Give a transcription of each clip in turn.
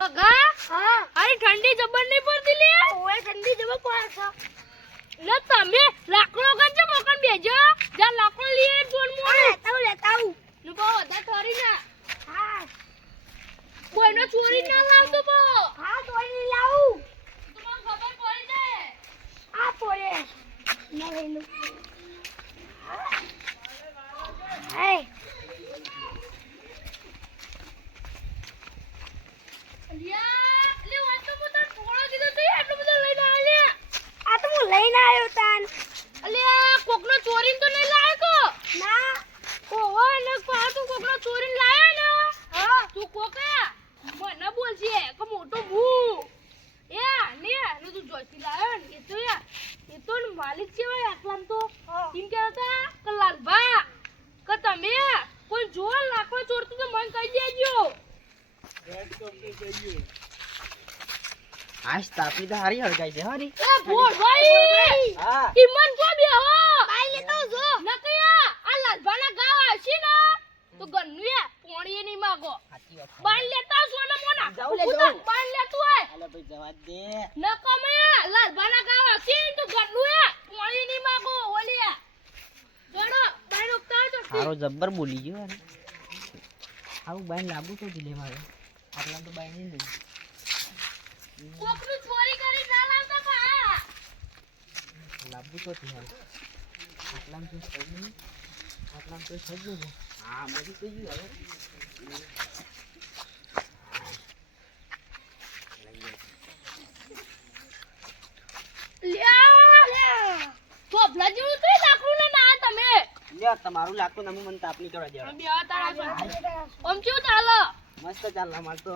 હા. અરે ઠંડી જબર નહીં પડતી લે. ઓએ ઠંડી જબર પડે લે તમે લાકડો કરજો મોકન બેજો. જા લાકડો લઈએ ફોન મો લેતા આવું લેતા આવું. નું બહુ વધારે ઠરી ના. હા. કોઈનો ચોરી ના લાવતો બો હા તોડી લાવું તમને ખબર પડી જાય. આ પડે ના લઈ લે હું તને થોડો કીધો તો આટલું બધું લઈને આવ્યો તાન અલ્યા કોકનો ચોરીને તો નહીં લાવ્યો કો ના ઓહો ને પા તું કોકનો ચોરીને લાવ્યો ને હા તું કોકા મને બોલશે કે મોટો ભૂ એ ને ને તું જોઈતી લાવ્યો ને એ તો યાર એ તો માલિક છે ભાઈ આટલામ તો. એમ કહેતા હતા કે લાલભા કે તમે કોઈ જો લાકડો ચોરતું તો મને કહી દેજો આજ તાપી તો હારી હળગાઈ છે હારી એ ભોળ ભાઈ! હા. કો બે હો! બાઈ લેતો આવું જો ન આ લાલભાના ગાવ આવશે ને? તો ગન્નુએ પોણીએ ની માગો. સાચી વાત છે. બાણ લેતા ને મોના? જાઉં લે. તો બાણ લેતું હોય. ભાઈ જવા દે. ન કમે લાલભાના ગાવ આવશે તો ગન્નુએ પોણી ની માગો ઓલી જોડો બાણ ઉગતા હોય તો હારો જબ્બર બોલી ગયો આવું બાઈન લાગુ તો જ લે મારે આટલા તો બાઈન નહીં કોકનું ચોરી કરી ના લાવતા પા લાગુ તો થી હાલ. તો થઈ ગયું તો ગયું હા બધું થઈ ગયું હવે. તો લાકડું તમારું લાગતું નમું મને તાપની કરવા દેવા. ઓમ ચાલો મસ્ત ચાલ અમાર તો.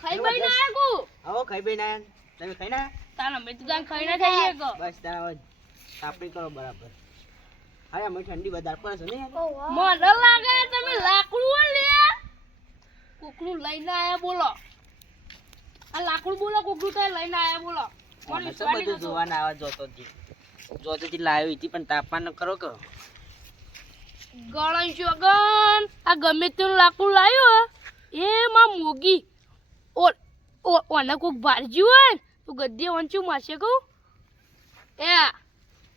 ખાઈ ભાઈ ના આગુ આવો ખાઈ ભાઈ ના તમે ખાઈ ના? તારા મે તું ખાઈ ના જઈએ ગો બસ તારા તાપણી કરો બરાબર. હવે અમે ઠંડી વધારે પડે છે ને? મને લાગે તમે લાકડું લે. કોકનું લઈને આયા બોલો. આ લાકડું બોલો કોકડું તો લઈને આયા બોલો. મને મને તો બધું જોવાના આવે જોતો જ જોતો જ લાવ્યો હતી પણ તાપમાન કરો કે ગણન આ ગમે તેનું લાકડું લાવ્યો એ માં મોગી. ઓ ઓ ઓને કોક ભારજી હોય ને તો ગદ્દે વંચું મારશે કહું. એ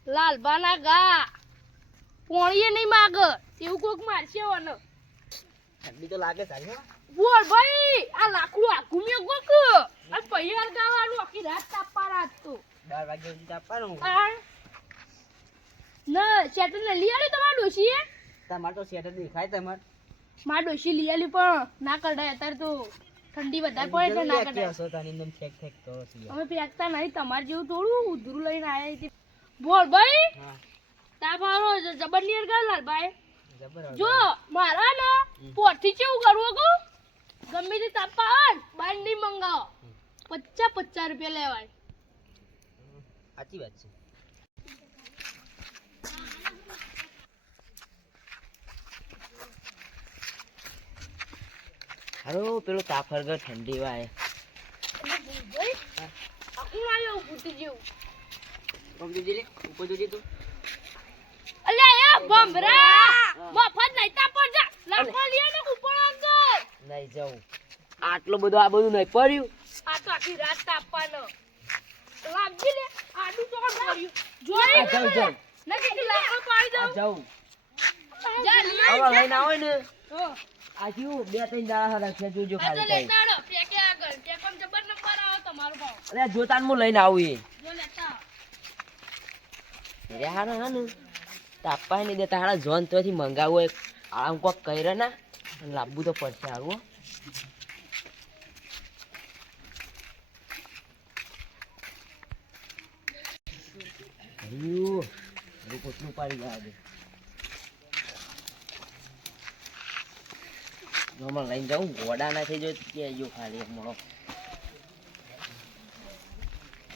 લાલબાના ગા. પોણીએ નહીં માગ. એવું કોક મારશે ઓને. ઠંડી તો લાગે સારી બોલ ભાઈ આ લાકડું આખું મેં કોક. આ પૈયાર ગાવાનું આખી રાત તાપવા રાત તો. બાર વાગે સુધી તાપવાનું ના શેટર ને લઈ આલી તમારા ડોશીએ? તમારે તો શેટર દેખાય તમારે. મારા ડોશી લઈ આલી પણ. ના કઢાય અત્યારે તો ઠંડી વધારે પડે એટલે ના કઢાય કરો અમે ફેંકતા નહીં તમારે જેવું થોડું ઉધરું લઈને આયા હતી બોલ ભાઈ. તા આવો જબર નિયર ગયો લાલભાઈ જો મારા ને પોરથી કેવું કરવું કહું ગમે તે તાપા આવે બાર નહીં મંગાવો. પચાસ પચાસ રૂપિયા લેવાય. સાચી વાત છે. હારો પેલો તાફરગર ઠંડી વાય. આખું આવ્યો ભૂતી જેવું. કોમ જોજે લે ઉપર જોજે તું અલ્યા એ ભમરા મફત નહીં તાપર જા લાકડો લઈએ ને ઉપર આવજો નહીં જાઉં આટલો બધો આ બધું નહીં પડ્યું. આ તો આખી રાત તાપવાનો લાગજી લે આડું તો પડ્યું આ જાઉં જોઈ જાઉં નથી લાકડો પાડી દઉં જાઉં જા. લઈને આવો ને. આ બે ત્રણ દાડા રાખ્યા જોજો ખાલી આવો, આવે ભાવ. અરે જોતાન હું લઈને આવું એ. આવો. હારા હા ને તાપા નહીં દેતા હારા જોન તોથી મંગાવું એક. આમ કોક કર્યા ના લાવવું તો પડશે હો. હરિયું, હરિયું પાડી જવા હમણાં લઈને જાઉં ગોડા ના થઈ જાય કેજો ખાલી એક મળો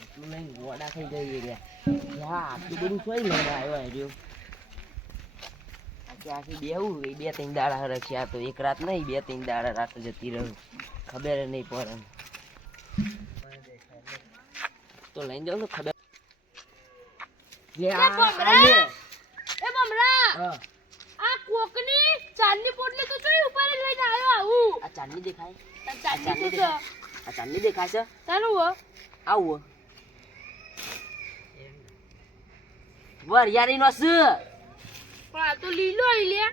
એટલું લઈને ગોડા થઈ જઈએ રહ્યા. હા આટલું બધું સોય લઈને આવ્યો હર્યો આખી બેહું એ બે ત્રણ દાડા રખ્યા તો એક રાત નહીં બે ત્રણ દાડા રાત જતી રહું. ખબર નહીં પડે. તો લઈને જાઉં તો ખબર. આ આ કોકની ચાંદની પોટલી તો કઈ ઉપર જ આવું. આ ચાંદની દેખાય? ચાંદની છે. આ ચાંદની દેખાશે તારું હો આવું વરિયારી નો છે પણ આ તો લીલો લે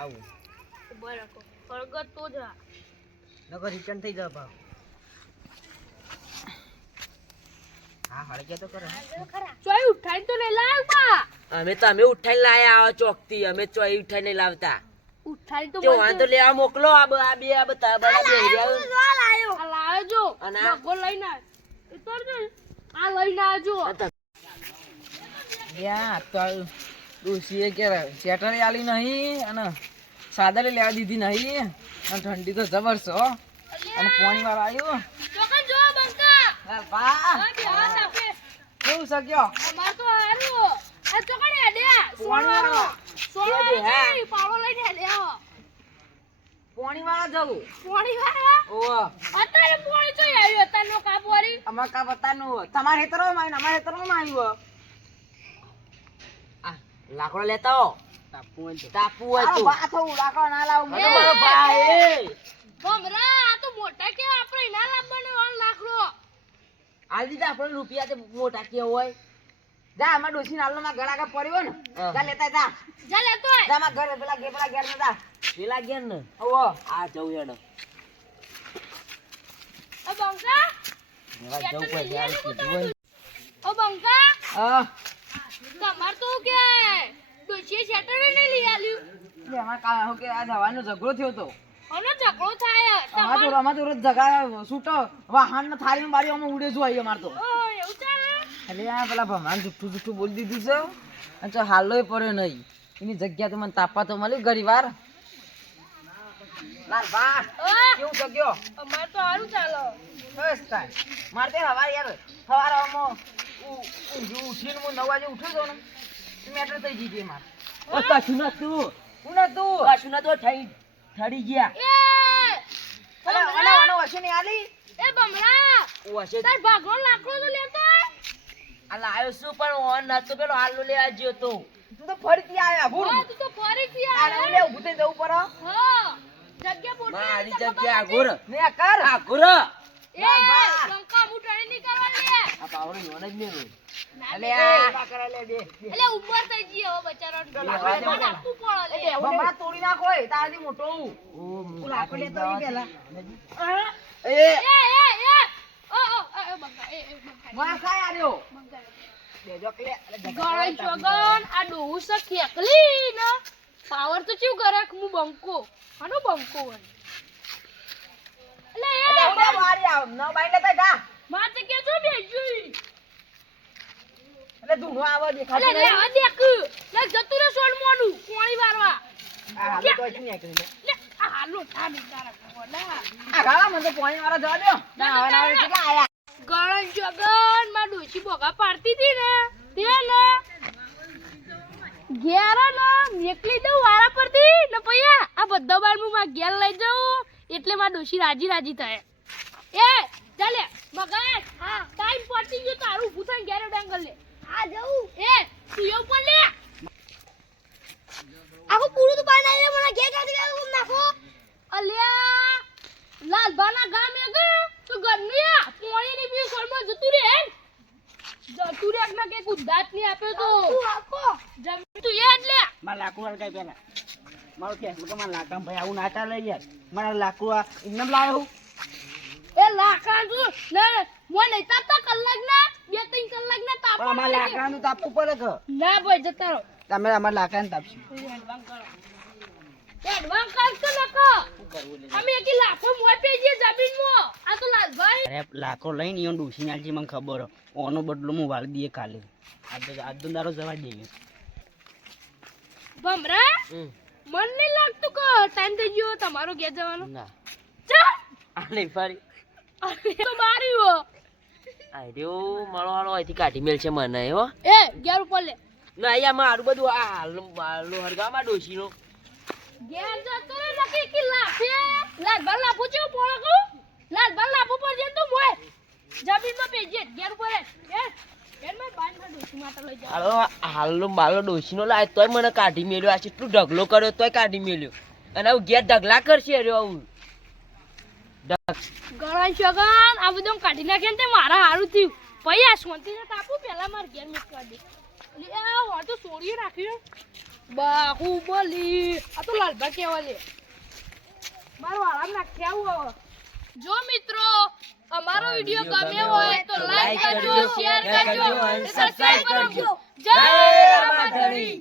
આવું. બરાબર તો જા. નકર રિટર્ન થઈ જાય ભાવ હા હળગ્યા તો કરે ચોય ઉઠાઈ તો નહીં લાવતા. અમે તો અમે ઉઠાઈને લાયા આ ચોકથી. અમે ચોઈ ઉઠાઈને લાવતા. ઉઠાઈ તો તે વાંધો આ મોકલો આ આ બે આ બધા બડા બે રહ્યા. આ લાયો જો. અને આ? લઈને આ તો જો, આ લઈને આવજો યા તો ડોશીએ કે શેટર આલી નહીં અને સાદરે લેવા દીધી નહીં. અને ઠંડી તો જબર છો હો. અને પાણી વાળો આવ્યો ચોકન જો બંકા આપે. કેવું શક્યો અમાર તો હારું. આ ચોકન હેડ્યા સોણવાળો સોણવાળો છે, પાવડો લઈને હેડ્યા પાણી વાળા જવું. પોણી વાળા ઓહો. અત્યારે પોણી તો આવ્યો અત્યારનો કાપવારી અમાર કા બતાનું તમારે હેતરો માં અમારે હેતરો માં આવ્યો આ લાકડો લેતા હો તાપુ હોય તો. બા લાકડો ના લાવ. મારો ભાઈ. ભમરા આ તો મોટા કે આપણે ના લાવવાનો વાળ લાકડો. આ દીધા આપણે રૂપિયા તે મોટા કે હોય. જા આમાં ડોસી નાલનો માં ગળા કા પડ્યો ને. જા લેતા જા. જા લેતો. જા માં ઘરે પેલા ઘેરમાં જા. પેલા ગયા ને? ઓહો આ જવું હેડો. ઓ બંકા. જવું પડે યાર કીધું ઓ બંકા. હા. તમાર તો કે ડોસી શેટર ને લઈ આલ્યું. એટલે અમાર કા હું કે આ દવાનો ઝઘડો થયો તો. અને ઝઘડો થાય. અમાર તો અમાર તો રોજ જગા છૂટો વાહન ને થાળી બારી અમે ઉડે જો આવી અમાર તો? એટલે આ પેલા ભગવાન જુઠ્ઠું જુઠ્ઠું બોલી દીધું છે. અને તો હાલોય પડ્યો નહીં. એની જગ્યા તો મને તાપા તો મળી ઘણી વાર. કેવું જગ્યો અમાર તો સારું ચાલો. બસ મારે તે હવાર યાર સવાર ઉઠીને હું નવ વાગે ઉઠ્યો તો ને મેટર થઈ ગઈ હતી મારે ઓ કશું નતું હું ને તું? કશું નતું થઈ ઠરી ગયા. એ! અલે ઓલે વચ્ચે આલી? એ બમરા ઓ તાર ભાગનો લાકડો તો લેતો લાયો શું પણ ઓન નતો પેલો આલુ લેવા જ્યો તો. તું તો ફરીથી આયા ભૂલ. હા, તું તો ફરીથી આ આલુ લે ઊભું થઈ જવું પર હા જગ્યા મોટી મારી જગ્યા ઘોર. ને આ કર. આ ઘોર. એ ના. લંકા મુટાણી નહીં કરવાની લે. આ પાવડો યોન જ મેલું રોય અલે આ કરે લે બે અલે ઉપર થઈ જી હવે બચારાને. તો લાકડા મને આપવું પડે લે. ભમરા તોડી નાખો હોય તારાથી મોટો હું. ઓ તું લાકડો ઈ પહેલા. એ એ આર્યો કે ગળાઈ તાપી આ ડોહું છે ખેકલી ને? પાવર તો ચેવું કરે કે હું બંકો? આનો બંકો હોય. એટલે એ મારી આવ. ન બાઈ લેતા જા. માથે કે છો બેજુઈ એટલે ધૂણો આવે એટલે રે દેખ. લે જતું રે સોડ મોનું પાણી વારવા. આ હાલો તો લે. આ હાલો આ ગાળા મને જવા. ના હવે ના આયા. ગળન ચોગનમાં ડોશી ભોગા પાડતી હતી ને? તે ઘેર ને નીકળી દઉં વારા પરથી? ને પૈયા આ બધો બાર હું માં ઘેર લઈ જાઉં એટલે માં ડોશી રાજી રાજી થાય. એ ચાલે મગજ હા ટાઈમ પડતી ગયો તારું ઊભું થઈને ઘેર ડાંગર લે. આ જવું એ સુયો પર પણ લે. આખું પૂરું તો પાણી આવી મને ઘેર કાઢી નાખો. અલ્યા લાલબાના ગામ એ ગયો? તો ઘરની આ પોણીની બી સોલમાં જતું રે હેન જતું રે ના ની આપ્યો તો. તું આપો. જમીન તું યાદ લે. મારા લાકડું કઈ પેલા. મારું કે લોકો મારા લાકડા ભાઈ આવું નાતા લઈ યાર. મારા લાકડું આ એમને લાવ્યો એ લાકડા તું લે મને નહીં તાપતા કલાક ના બે ત્રણ કલાક ના તાપ પણ અમારા લાકડાનું તાપવું પડે કે? ના ભાઈ જતા રહો. તમે અમારા લાકડાને તાપશું. એડવાન્સ એડવાન્સ કાઢ તો લખો અમે એકી લાખો મોય પેજીએ જમીન મો. આ તો લાલભાઈ અરે લાકડો લઈને ઈવન ડૂસી નાખી મને ખબર હો. ઓનો બદલો હું વાળી દઈએ કાલે. આજ તો આજ તો દારો જવા દઈએ ભમરા? મન નહીં લાગતું કે ટાઈમ થઈ ગયો તમારો ઘેર જવાનો. ના. ચા આને ફરી. તો માર્યો આર્યો મારો હાલો અહીંથી કાઢી મેલ છે મને હો. એ ઘેર ઉપર લે. ના અહીંયા મારું બધું આ બાલનું હરગામાં ડોશીનો. ઘેર જતો નકી કે લાફે? બાલ લાફો છે કહું લાલ બાલ લાફો પર જે તો મોય જમીનમાં પેજે ઘેર ઉપર એ ઘેરમાં બાનમાં ડોસી માટે લઈ જાવ હાલો હાલનો બાલો ડોશીનો લાય તોય મને કાઢી મેલ્યો. આ કેટલું ઢગલો કર્યો, તોય કાઢી મેલ્યો. અને આવું ઘેર ઢગલા કરશે અરે આવું. ગણાય છગન આ બધું કાઢી નાખે ને મારા હારું થયું. પછી આ શાંતિને તાપું પહેલા મારે ઘેર કરી દે એટલે આ તો સોડીએ રાખ્યું. બાહુબલી, આ તો લાલભા કેવા લે. મારો આરામ નાખ્યા આવું જો મિત્રો અમારો વીડિયો ગમ્યો હોય તો લાઈક કરજો શેર કરજો અને સબસ્ક્રાઇબ કરજો. જય રામાધણી